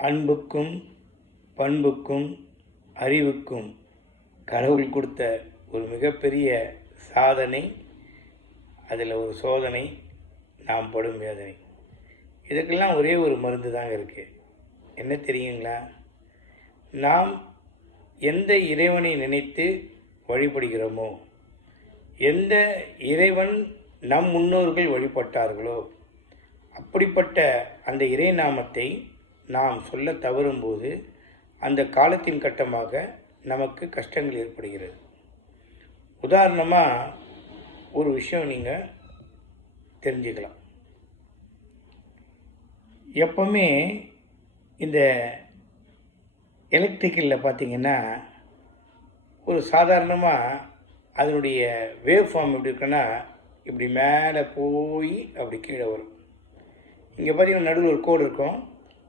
அன்புக்கும் பண்புக்கும் அறிவுக்கும் கடவுள் கொடுத்த ஒரு மிகப்பெரிய சாதனை. அதில் ஒரு சோதனை, நாம் படும் வேதனை. இதுக்கெல்லாம் ஒரே ஒரு மருந்து தாங்க இருக்குது. என்ன தெரியுங்களா? நாம் எந்த இறைவனை நினைத்து வழிபடுகிறோமோ, எந்த இறைவன் நம் முன்னோர்கள் வழிபட்டார்களோ, அப்படிப்பட்ட அந்த இறை நாமத்தை நாம் சொல்ல தவறும்போது அந்த காலத்தின் கட்டமாக நமக்கு கஷ்டங்கள் ஏற்படுகிறது. உதாரணமாக ஒரு விஷயம் நீங்கள் தெரிஞ்சுக்கலாம். எப்பவுமே இந்த எலக்ட்ரிக்கலில் பார்த்திங்கன்னா ஒரு சாதாரணமாக அதனுடைய வேவ் ஃபார்ம் எப்படி இருக்குன்னா, இப்படி மேலே போய் அப்படி கீழே வரும். இங்கே பார்த்திங்கன்னா நடுவில் ஒரு கோடு இருக்கும்.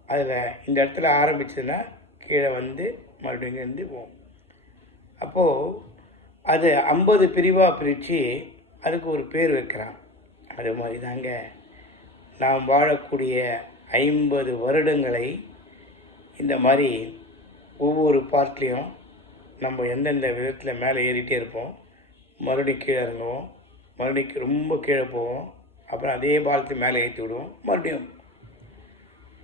அதில் இந்த இடத்துல ஆரம்பிச்சதுன்னா கீழே வந்து மறுபடியும் இங்கேருந்து போகும். அப்போது அது 50 பிரிவாக பிரித்து அதுக்கு ஒரு பேர் வைக்கிறான். அது மாதிரி தாங்க நாம் வாழக்கூடிய 50 வருடங்களை இந்த மாதிரி ஒவ்வொரு பார்ட்லேயும் நம்ம எந்தெந்த விதத்தில் மேலே ஏறிட்டே இருப்போம், மறுபடியும் கீழே இறங்குவோம், மறுபடியும் ரொம்ப கீழே போவோம், அப்புறம் அதே பாலத்தை மேலே ஏற்றி விடுவோம். மறுபடியும்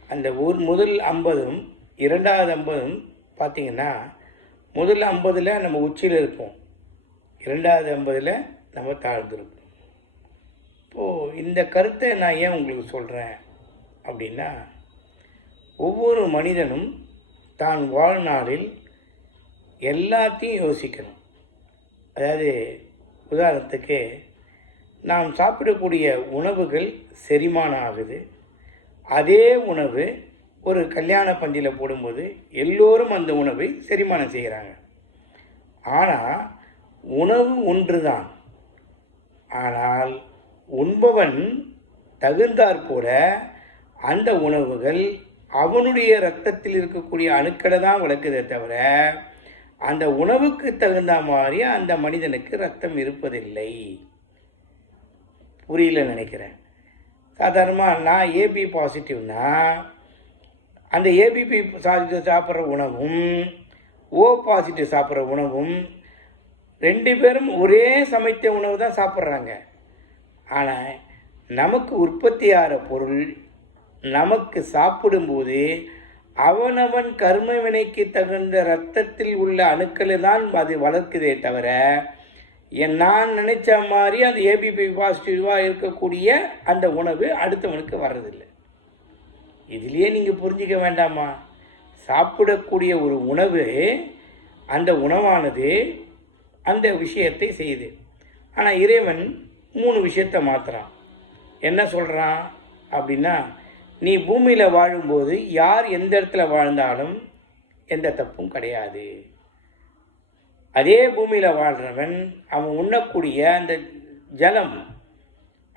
அந்த முதல் 50ம் இரண்டாவது 50ம் பார்த்திங்கன்னா, முதல் 50ல் நம்ம உச்சியில் இருப்போம், இரண்டாவது 50ல் நம்ம தாழ்ந்துருப்போம். இப்போது இந்த கருத்தை நான் ஏன் உங்களுக்கு சொல்கிறேன் அப்படின்னா, ஒவ்வொரு மனிதனும் தான் வாழ்நாளில் எல்லாத்தையும் யோசிக்கணும். அதாவது உதாரணத்துக்கு, நாம் சாப்பிடக்கூடிய உணவுகள் செரிமானம் ஆகுது. அதே உணவு ஒரு கல்யாண பந்தியில் போடும்போது எல்லோரும் அந்த உணவை செரிமானம் செய்கிறாங்க. ஆனால் உணவு ஒன்று தான். ஆனால் உண்பவன் தகுந்தாற்போல அந்த உணவுகள் அவனுடைய இரத்தத்தில் இருக்கக்கூடிய அணுக்களை தான் வளர்க்குதே தவிர, அந்த உணவுக்கு தகுந்த மாதிரி அந்த மனிதனுக்கு ரத்தம் இருப்பதில்லை. புரியல நினைக்கிறேன். சாதாரணமாக நான் ஏபி பாசிட்டிவ்னா, அந்த ஏபிபி சாப்பிட்ற உணவும் ஓ பாசிட்டிவ் சாப்பிட்ற உணவும் 2 பேரும் ஒரே சமைத்த உணவு தான் சாப்பிட்றாங்க. ஆனால் நமக்கு உற்பத்தி ஆகிற பொருள் நமக்கு சாப்பிடும்போது அவனவன் கர்ம வினைக்கு தகுந்த இரத்தத்தில் உள்ள அணுக்களை தான் அது வளர்க்குதே தவிர, நான் நினச்ச மாதிரி அந்த ஏபிபி பாசிட்டிவாக இருக்கக்கூடிய அந்த உணவு அடுத்தவனுக்கு வர்றதில்லை. இதுலேயே நீங்கள் புரிஞ்சிக்க வேண்டாமா? சாப்பிடக்கூடிய ஒரு உணவு, அந்த உணவானது அந்த விஷயத்தை செய்யுது. ஆனால் இறைவன் 3 விஷயத்தை மாற்றுறான். என்ன சொல்கிறான் அப்படின்னா, நீ பூமியில் வாழும்போது யார் எந்த இடத்துல வாழ்ந்தாலும் எந்த தப்பும் கிடையாது. அதே பூமியில் வாழ்கிறவன் அவன் உண்ணக்கூடிய அந்த ஜலம்,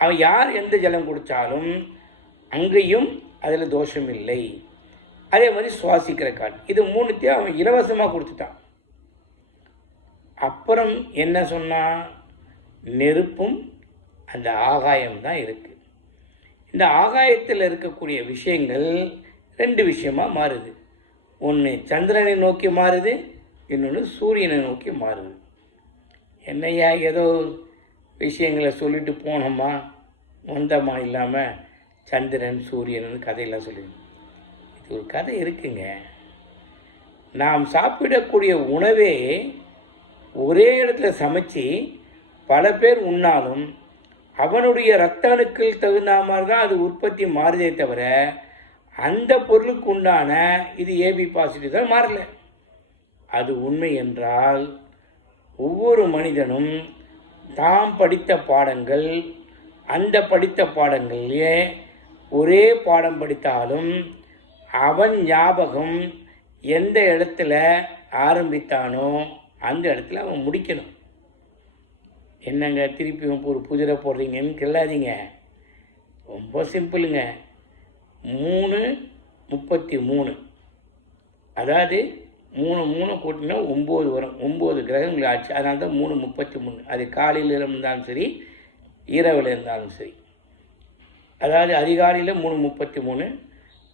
அவன் யார் எந்த ஜலம் குடித்தாலும் அங்கேயும் அதில் தோஷம் இல்லை. அதே மாதிரி சுவாசிக்கிற காற்று, இது 3த்தையும் அவன் இலவசமாக கொடுத்துட்டான். அப்புறம் என்ன சொன்னான்? நெருப்பும் அந்த ஆகாயம்தான் இருக்குது. இந்த ஆகாயத்தில் இருக்கக்கூடிய விஷயங்கள் 2 விஷயமாக மாறுது. ஒன்று சந்திரனை நோக்கி மாறுது, இன்னொன்று சூரியனை நோக்கி மாறுது. என்னையா ஏதோ விஷயங்களை சொல்லிட்டு போனோமா வந்தமா இல்லாமல் சந்திரன் சூரியன் கதையெல்லாம் சொல்லிடுங்க. இது ஒரு கதை இருக்குங்க. நாம் சாப்பிடக்கூடிய உணவே ஒரே இடத்துல சமைச்சு பல பேர் உண்ணாலும் அவனுடைய இரத்த அணுக்கள் தகுந்த மாதிரி தான் அது உற்பத்தி மாறுதே தவிர, அந்த பொருளுக்கு உண்டான இது ஏபி பாசிட்டிவ் தான் மாறல. அது உண்மை என்றால் ஒவ்வொரு மனிதனும் தாம் படித்த பாடங்கள், அந்த படித்த பாடங்களிலே ஒரே பாடம் படித்தாலும் அவன் ஞாபகம் எந்த இடத்துல ஆரம்பித்தானோ அந்த இடத்துல அவன் முடிக்கணும். என்னங்க திருப்பி ஒரு புதிரை போடுறீங்கன்னு கேளாதீங்க. ரொம்ப சிம்பிளுங்க. 3:33, அதாவது 3 கூட்டினா 9 வரும். 9 கிரகங்கள் ஆச்சு. அதனால தான் 3:33. அது காலையில் இருந்தாலும் சரி, இரவில் இருந்தாலும் சரி. அதாவது அதிகாலையில் 3:33,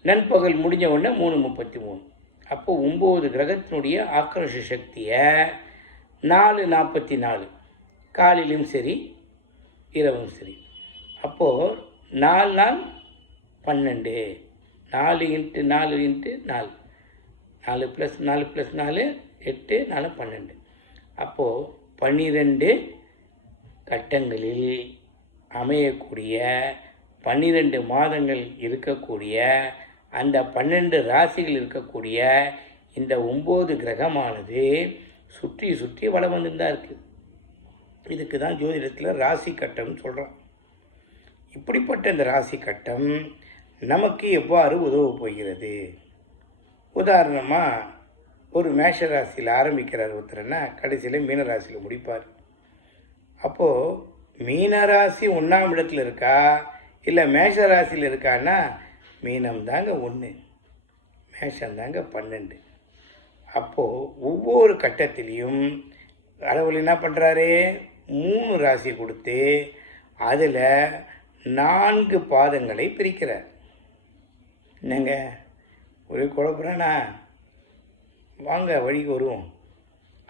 நண்பகல் முடிஞ்ச உடனே 3:33. அப்போ 9 கிரகத்தினுடைய ஆக்ரோஷ சக்தியை 4:44 காலையிலும் சரி இரவும் சரி. அப்போது 4 நாள் 12, 4 × 4 × 4, 4 + 4 + 4 8, 4 12. அப்போது 12 கட்டங்களில் அமையக்கூடிய 12 மாதங்கள் இருக்கக்கூடிய அந்த 12 ராசிகள் இருக்கக்கூடிய இந்த 9 கிரகமானது சுற்றி சுற்றி வலம் வந்துட்டு தான் இருக்குது. இதுக்கு தான் ஜோதிடத்தில் ராசி கட்டம்னு சொல்கிறோம். இப்படிப்பட்ட இந்த ராசி கட்டம் நமக்கு எவ்வாறு உதவ போகிறது? உதாரணமாக ஒரு மேஷ ராசியில் ஆரம்பிக்கிறார் ஒருத்தர்னா கடைசியில் மீன ராசியில் முடிப்பார். அப்போது மீனராசி 1ஆம் இடத்துல இருக்கா இல்லை மேஷ ராசியில் இருக்கான்னா மீனம் தாங்க 1, மேஷம் தாங்க 12. அப்போது ஒவ்வொரு கட்டத்திலையும் கடவுள் என்ன பண்ணுறாரு, 3 ராசி கொடுத்து அதில் 4 பாதங்களை பிரிக்கிறார். என்னங்க ஒரே குழப்பறேண்ணா, வாங்க வழிக்கு வருவோம்.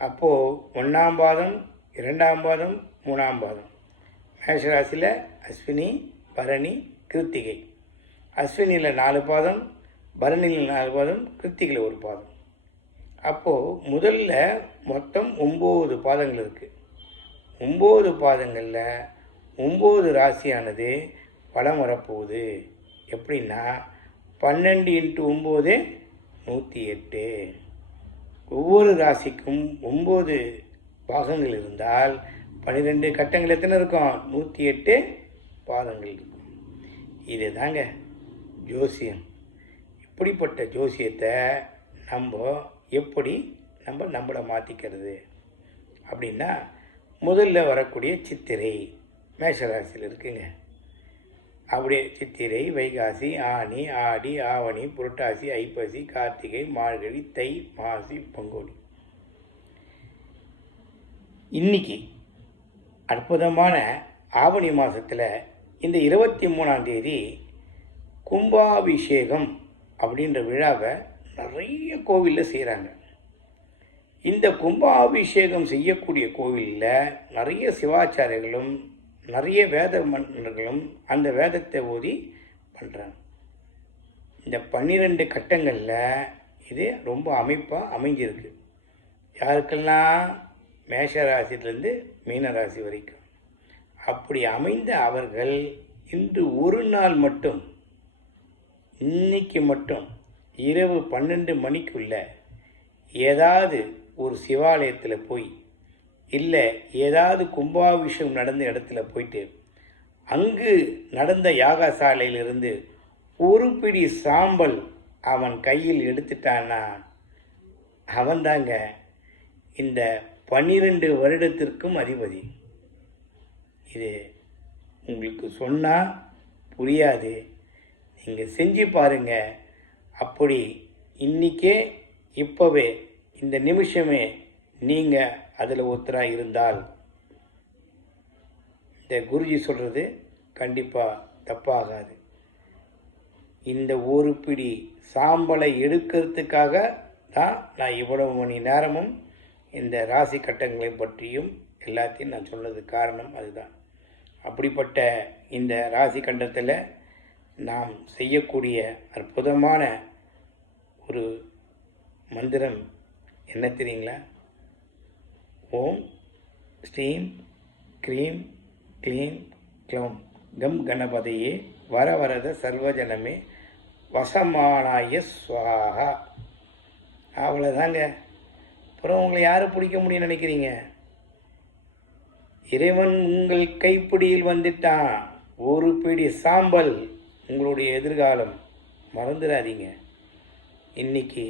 அப்போது 1ஆம் பாதம் 2ஆம் பாதம் 3ஆம் பாதம். மேஷராசியில் அஸ்வினி பரணி கிருத்திகை. அஸ்வினியில் 4 பாதம், பரணியில் 4 பாதம், கிருத்திகையில் 1 பாதம். அப்போது முதல்ல மொத்தம் 9 பாதங்கள் இருக்குது. 9 பாதங்களில் 9 ராசியானது பலம் வரப்போகுது. எப்படின்னா 12 × 9 108. ஒவ்வொரு ராசிக்கும் 9 பாகங்கள் இருந்தால் 12 கட்டங்கள் எத்தனை இருக்கும்? 108 பாதங்கள் இருக்கும். இது தாங்க ஜோசியம். இப்படிப்பட்ட ஜோசியத்தை எப்படி நம்மளை மாற்றிக்கிறது அப்படின்னா, முதல்ல வரக்கூடிய சித்திரை மேஷராசியில் இருக்குங்க. அப்படியே சித்திரை, வைகாசி, ஆனி, ஆடி, ஆவணி, புரட்டாசி, ஐப்பசி, கார்த்திகை, மார்கழி, தை, மாசி, பங்குனி. இன்னைக்கு அற்புதமான ஆவணி மாதத்தில் இந்த 23ஆம் தேதி கும்பாபிஷேகம் அப்படின்ற விழாவை நிறைய கோவிலில் செய்கிறாங்க. இந்த கும்பாபிஷேகம் செய்யக்கூடிய கோவிலில் நிறைய சிவாச்சாரியர்களும் நிறைய வேத மன்னர்களும் அந்த வேதத்தை ஓதி பண்ணுறாங்க. இந்த 12 கட்டங்களில் இது ரொம்ப அமைப்பாக அமைஞ்சிருக்கு. யாருக்கெல்லாம்? மேஷராசிலேருந்து மீனராசி வரைக்கும். அப்படி அமைந்த அவர்கள் இன்று ஒரு நாள் மட்டும், இன்னைக்கு மட்டும் இரவு 12 மணிக்குள்ள ஏதாவது ஒரு சிவாலயத்தில் போய் இல்லை ஏதாவது கும்பாபிஷேகம் நடந்த இடத்துல போயிட்டு அங்கு நடந்த யாகசாலையிலிருந்து ஒரு பிடி சாம்பல் அவன் கையில் எடுத்துட்டான்னா அவன்தாங்க இந்த 12 வருடத்திற்கும் அதிபதி. இது உங்களுக்கு சொன்னால் புரியாது, நீங்கள் செஞ்சு பாருங்கள். அப்படி இன்றைக்கே இப்போவே இந்த நிமிஷமே நீங்கள் அதில் ஒருத்தராக இருந்தால் இந்த குருஜி சொல்கிறது கண்டிப்பாக தப்பாகாது. இந்த ஒரு பிடி சாம்பலை எடுக்கிறதுக்காக தான் நான் இவ்வளவு மணி நேரமும் இந்த ராசி கட்டங்களை பற்றியும் எல்லாத்தையும் நான் சொன்னதுக்கு காரணம் அதுதான். அப்படிப்பட்ட இந்த ராசி கண்டத்தில் நாம் செய்யக்கூடிய அற்புதமான ஒரு மந்திரம் என்ன தெரியுங்களா? ஓம் ஸ்ரீம் க்ரீம் க்ளீம் க்ளௌம் கம் கணபதியே வரவரத சர்வஜனமே வசமானாய ஸ்வாஹா. அவ்வளோதாங்க. அப்புறம் உங்களை யாரை பிடிக்க முடியும்னு நினைக்கிறீங்க? இறைவன் உங்கள் கைப்பிடியில் வந்துட்டான். ஒரு பிடி சாம்பல் உங்களுடைய எதிர்காலம். மறந்துடாதீங்க. இன்னைக்கு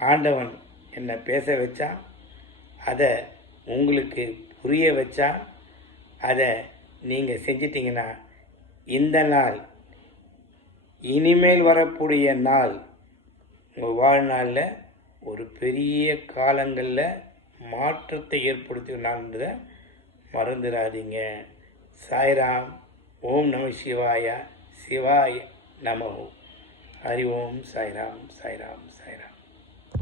ஆண்டவன் என்னை பேச வச்சா, அதை உங்களுக்கு புரிய வச்சா, அதை நீங்கள் செஞ்சிட்டிங்கன்னா இந்த நாள் இனிமேல் வரக்கூடிய நாள் உங்கள் வாழ்நாளில் ஒரு பெரிய காலங்களில் மாற்றத்தை ஏற்படுத்தினான்றதை மறந்துடாதீங்க. சாய்ராம். ஓம் நம சிவாய. சிவாய நமோ. ஹரி ஓம் சாய்ராம் சாய்ராம் சாய்ராம்.